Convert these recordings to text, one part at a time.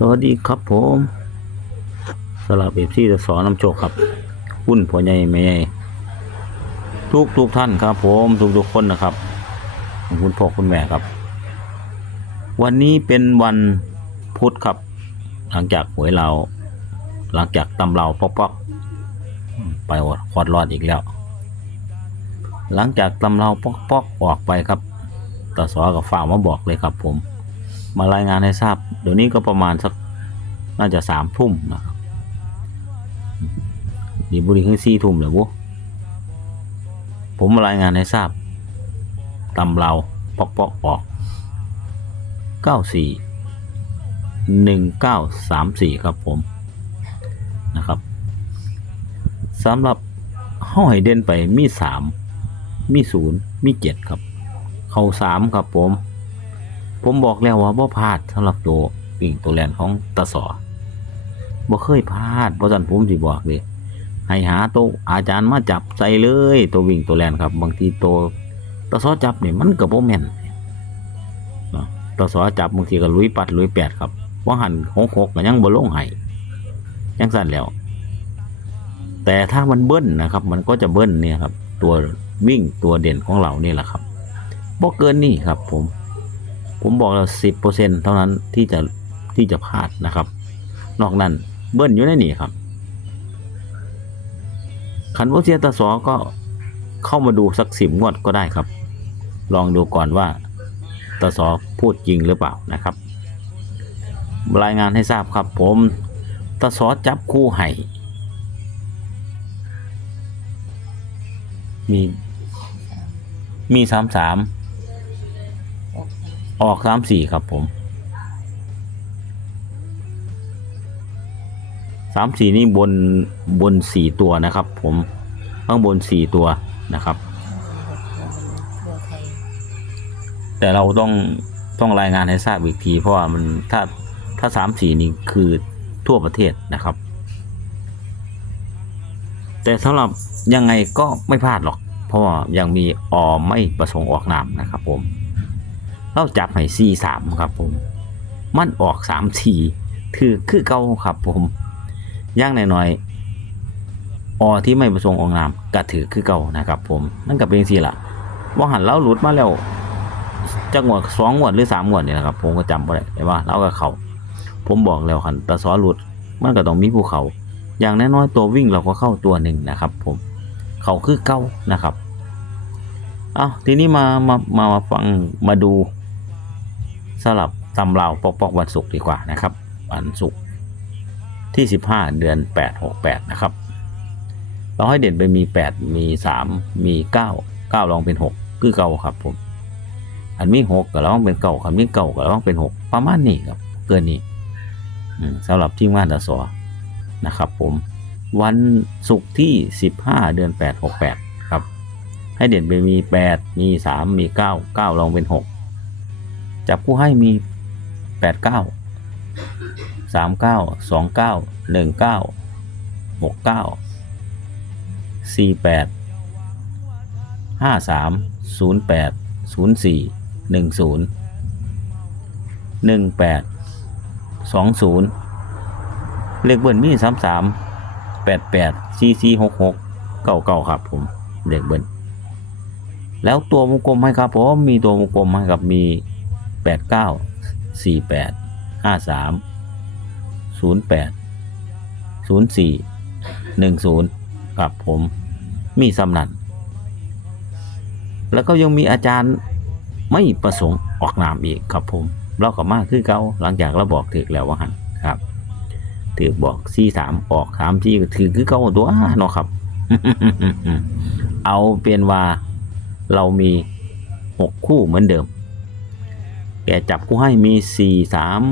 สวัสดีครับผมสำหรับเอฟซีจะสอนน้ำโชคครับคุณพ่อใหญ่แม่ใหญ่ทุกทุกท่านครับผมทุกทุกคนนะครับ คุณพ่อคุณแม่ครับ วันนี้เป็นวันพุธครับ หลังจากหวยเรา หลังจากตำเราปอกปอกไปคอดรอดอีกแล้ว หลังจากตำเราปอกปอกออกไปครับตาสอกับฝ่ามาบอกเลยครับผม มารายงานให้ทราบ เดี๋ยวนี้ก็ประมาณสักน่าจะสามทุ่มนะครับดีบุรีขึ้นสี่ทุ่มเลยบุผมมารายงานให้ทราบตำเราปอกปอกออกเก้าสี่หนึ่งเก้าสามสี่ครับผมนะครับสำหรับห้อยเด่นไปมีสามมีศูนย์มีเจ็ดครับ เข้าสามครับผม ผมบอกแล้วว่าบ่พลาดสำหรับตัวปิ่งตัวแลนของตาสอบ่เคยพลาดเพราะฉะนั้นผมสิบอกเลยให้หาตัวอาจารย์มาจับใส่เลยตัววิ่งตัวแลนครับ บางทีตัวตาสอจับนี่มันก็บ่แม่นเนาะตาสอจับบางทีก็ลุยปัดลุยแปดครับว่าหันหกหกก็ยังบ่ลงให้ยังสั่นแล้ว แต่ถ้ามันเบิ้ลนะครับ มันก็จะเบิ้ลเนี่ยครับ ตัววิ่งตัวเด่นของเรานี่แหละครับบ่เกินนี่ครับผม ผมบอกเราสิบเปอร์เซ็นเท่านั้นที่จะที่จะพลาดนะครับ นอกนั้นเบิ้ลอยู่ในนี่ครับขันวเซียตาสอก็เข้ามาดูสักสิบงวดก็ได้ครับ ลองดูก่อนว่าตาสอพูดจริงหรือเปล่านะครับ รายงานให้ทราบครับผมตาสอจับคู่ไห่มีมีสามสาม ออกสามสี่ครับผมสามสี่นี่บนบนสี่ตัวนะครับ ผมข้างบนสี่ตัวนะครับ แต่เราต้องต้องรายงานให้ทราบอีกที เพราะว่ามันถ้าถ้าสามสี่นี่คือทั่วประเทศนะครับ แต่สำหรับยังไงก็ไม่พลาดหรอก เพราะว่ายังมีออไม่ประสงค์ออกนามนะครับผม เราจับให้สี่สามครับผม มันออกสามสี่ถือคือเก่าครับผมย่างหน่อยๆออที่ไม่ประสงค์ออกนามก็ถือคือเก่านะครับ ผมนั่นก็เป็นสี่ละว่าหันเราหลุดมาแล้วจักงวดสองงวดหรือสามงวดนี่แหละครับ ผมก็จำไม่ได้แต่ว่าเราก็เขาผมบอกแล้วคันตะซอหลุดมันก็ต้องมีภูเขา อย่างน้อยๆตัววิ่งเราก็เข้าตัวหนึ่งนะครับ ผมเขาคือเก้านะครับเอาทีนี้มามามามาฟังมาดู สลับตำราวปอกปอกวันศุกร์ดีกว่านะครับ วันศุกร์ที่ 15 เดือน 8 6 8 นะครับ เราให้เด่นไปมี 8 มี 3 มี 9 9ลองเป็น 6 คือเก่าครับผม อันมี6ก็ลองเป็นเก่าคันมีเก่าก็ลองเป็น 6 ประมาณนี้ครับ เกินนี้สำหรับที่ว่านตาสอนะครับ ผม วันศุกร์ที่ 15 เดือน 8 6 8 ครับ ให้เด่นไปมี 8 มี 3 มี 9 9ลองเป็น 6 จับผู้ให้มีแปดเก้าสามเก้าสองเก้าหนึ่งเก้าหกเก้าสี่แปดห้าสามศูนย์แปดศูนย์สี่หนึ่งศูนย์หนึ่งแปดสองศูนย์เลขเบิ้ลมีสามสามแปดแปดสี่สี่หกหกเก้าเก้าครับผม เลขเบิ้ลแล้วตัววงกลมให้ครับผมมีตัววงกลมให้กับมี แปดเก้าสี่แปดห้าสามศูนย์แปดศูนย์สี่หนึ่งศูนย์ครับผมมีสำนันแล้วก็ยังมีอาจารย์ไม่ประสงค์ออกนามอีกครับผมเราก็มาคือเก่าหลังจากเราบอกถึกแล้วว่าหันครับถือบอกสี่สามออกสามที่ถือคือเก่าตัวเนาะครับ เอาเป็นว่าเรามีหกคู่เหมือนเดิม แกจับกูให้มีสี่สาม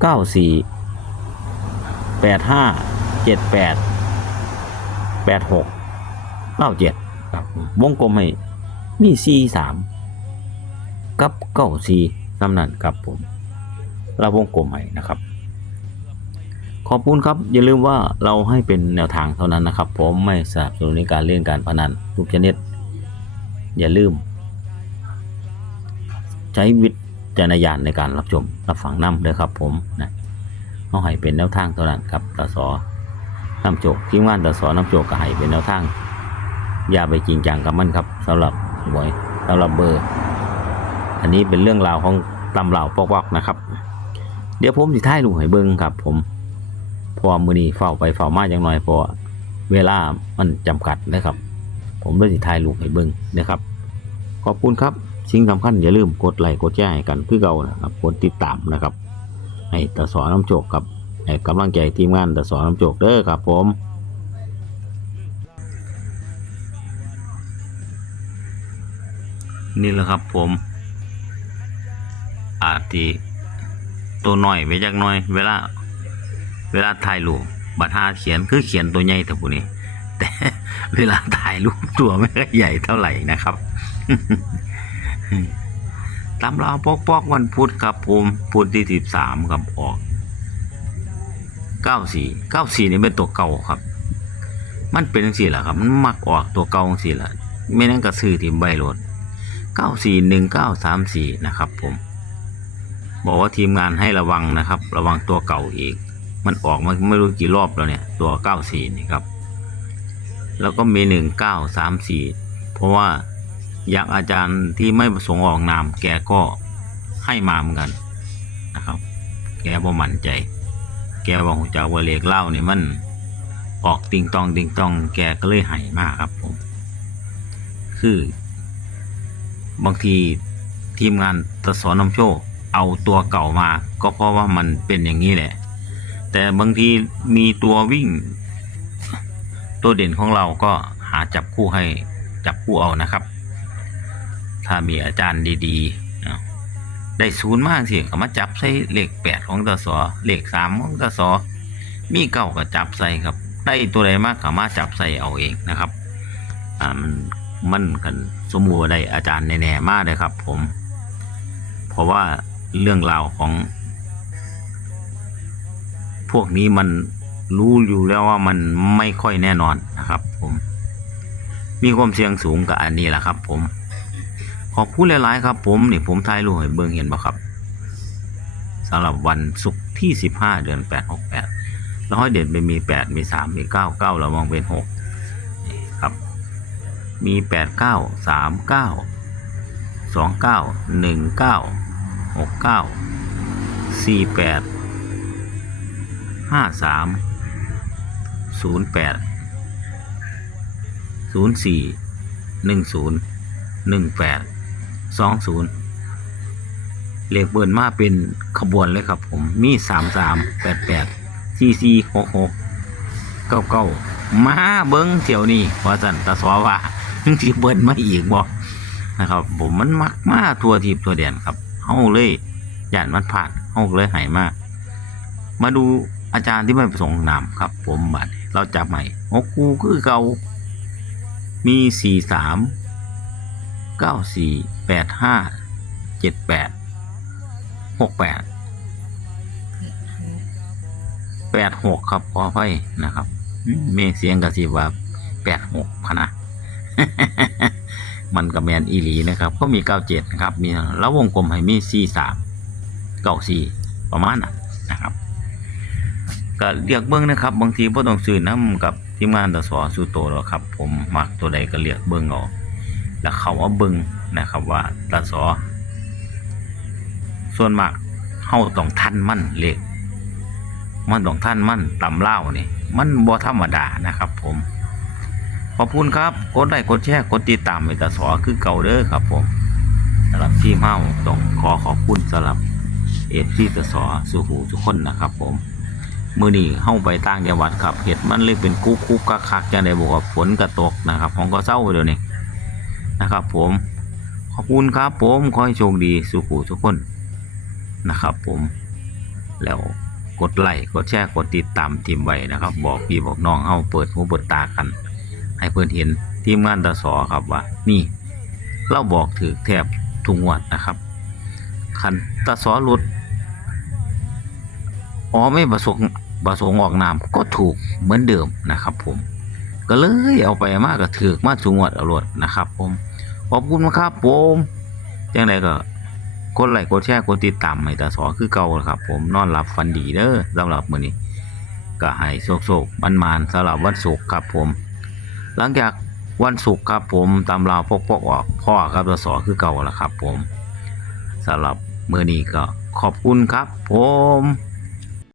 เก้าสี่แปดห้าเจ็ดแปดแปดหกเก้าเจ็ดครับวงกลมให้มีสี่สามกับเก้าสี่สำนันครับผมเราวงกลมให้นะครับ ขอบคุณครับ อย่าลืมว่าเราให้เป็นแนวทางเท่านั้นนะครับ ผมไม่สนับสนุนในการเล่นการพนันทุกชนิด อย่าลืม ช้วิจารณญาณในการรับชมรับฟังนำเด้อครับผมนะเอาให้เป็นแนวทางเท่านั้นครับตาสอน้ำโจกทีมงานตาสอน้ำโจกก็ให้เป็นแนวทาง อย่าไปจริงจังกับมันครับสำหรับหวยสำหรับเบอร์ อันนี้เป็นเรื่องราวของตำเหล่าปอกๆนะครับ เดี๋ยวผมสิท้ายลุงให้เบิ้งครับ ผมพราะวามือนี้เฝ้าไปเฝ้ามาอย่างน้อยพราะว่าเวลามันจำกัดนะครับ ผมเลยสิท้ายลุงให้เบิ้งนะครับ ขอบคุณครับ สิ่งสำคัญอย่าลืมกดไลค์กดแชร์ให้กันคือเก่านะครับกดติดตามนะครับ ให้ตาสอนน้ำโจกกับให้กำลังใจทีมงานตาสอนน้ำโจกเด้อครับผมนี่แหละครับผม อาจที่ตัวน้อยไปจักหน้อย เวลา เวลาถ่ายรูปบัตรหาเขียนคือเขียนตัวใหญ่แต่ผู้นี้ แต่เวลาถ่ายรูปตัวไม่ค่อยใหญ่เท่าไหร่นะครับ ตามเราปอกปอกๆวันพุธครับผมพุธที่สิบสามครับออกเก้าสี่เก้าสี่นี่เป็นตัวเก่าครับ มันเป็นจังสี่แหละครับ มันมักออกตัวเก่าจังสี่แหละไม่นั่นก็ซื้อที่ใบรถเก้าสี่หนึ่งเก้าสามสี่นะครับผม บอกว่าทีมงานให้ระวังนะครับ ระวังตัวเก่าอีก มันออกมาไม่รู้กี่รอบแล้วเนี่ย ตัวเก้าสี่นี่ครับ แล้วก็มีหนึ่งเก้าสามสี่เพราะว่า อยากอาจารย์ที่ไม่ประสงค์ออกนาม แกก็ให้มาเหมือนกันนะครับ แกบ่มั่นใจ แกบอกจากว่าเลขเล่าเนี่ยมันออกติงตองติงตอง แกก็เลยให้มากครับผม คือบางทีทีมงานตะสอนนำโชคเอาตัวเก่ามา ก็เพราะว่ามันเป็นอย่างนี้แหละ แต่บางทีมีตัววิ่ง ตัวเด่นของเราก็หาจับคู่ให้จับคู่เอานะครับ ถ้ามีอาจารย์ดีๆได้ศูนย์มากสิก็มาจับใส่เลขแปดของตสอเลขสามของตสอมีเก้าก็จับใส่ครับ ได้ตัวใดมากก็มาจับใส่เอาเองนะครับอ่ามันมันกันสมมูติว่าได้อาจารย์แน่ๆมากเลยครับ ผม เพราะว่าเรื่องราวของ พวกนี้มันรู้อยู่แล้วว่ามันไม่ค่อยแน่นอนนะครับ ผม มีความเสี่ยงสูงกับอันนี้แหละครับ ผม ขอบคุณหลาย ๆ ครับผมนี่ผมทายรูปให้เบิ่งเห็นบ่ครับสำหรับวันศุกร์ที่ 15 เดือน 8 6 8 แล้วให้เด่นไปมี 8 มี 3 มี 9 9 เรามองเป็น 6 นี่ครับ มี 8 9 3 9 2 9 1 9 6 9 4 8ห้าสามศูนย์แปดศูนย์ สี่หนึ่งศูนย์หนึ่งแปดสองศูนย์เลขเบิร์นมาเป็นขบวนเลยครับผมมีสามสามแปดแปดสี่สี่หกหกเก้าเก้ามาเบิ้งเที่ยวนี้พอสันตะสว่าที่เบิร์นมาอีกบอกนะครับ ผมมันมักมาทัวทีบทัวเดียนครับเฮาเลยย่านมันผ่านเฮาเลยหายมาก มาดูอาจารย์ที่ไม่ประสงค์นามครับ ผมบัดเราจับใหม่หกคูคือเก่ามีสี่สาม เก้าสี่แปดห้าเจ็ดแปดหกแปดแปดหกครับขออภัยนะครับอืมมีเสียงกระซิบว่าแปดหกพนะ มันกับแมนอีหลีนะครับ ก็มีเก้าเจ็ดนะครับ มีแล้ววงกลมให้มีสี่สามเก้าสี่ประมาณนั้นนะครับ ก็เรียกเบิ้งนะครับ บางทีพ่ต้องซื้อน้ำกับทีมงานตสอสู้โตหรอกครับ ผมมักตัวใดก็เรียกเบิ้งเอา แล้วเขาว่าเบิงนะครับว่าตสอ ส่วนมากเฮาต้องทันมั่นเลขมันต้องทันมั่นตำเล่านี่มันบ่ธรรมดานะครับผม ขอบคุณครับกดไลค์กดแชร์กดติดตามไปตสอคือเก่าเด้อครับผมสำหรับทีมเฮาต้องขอขอบคุณสำหรับเอฟซีตสอสู่หูทุกคนนะครับผมมือนี้เข้าไปต่างจังหวัดครับเห็ดมันเลยเป็นคุกคุกคักคักจังได้บอกว่าฝนกระตกนะครับของก็เศร้าเดี๋ยวนี้ นะครับ ผมขอบคุณครับ ผมขอให้โชคดีสุขุทุกคนนะครับ ผมแล้วกดไลค์กดแชร์กดติดตามทีมไว้นะครับ บอกพี่บอกน้องเข้าเปิดหูเปิดตากัน ให้เพื่อนเห็นทีมงานตาสอครับว่า นี่ เราบอกถือแทบทุกงวดนะครับคันตาสอหลุดอ๋อไม่ประสงค์ประสงค์ออกนามก็ถูกเหมือนเดิมนะครับ ผม ก็เลยเอาไปมากก็ถือมาสูงวดเอารวดนะครับ ผม ขอบคุณนะครับผมยังไงก็กดไลค์กดแชร์กดติดตามให้ตาสอคือเก่าล่ะครับ ผมนอนหลับฝันดีเด้อสำหรับมื้อนี้ก็ให้โศกๆมันๆสำหรับวันศุกร์ครับผม หลังจากวันศุกร์ครับผมตามราวพกพกออกพ่อครับตาสอคือเก่าละครับ ผมสำหรับมื้อนี้ก็ขอบคุณครับ ผม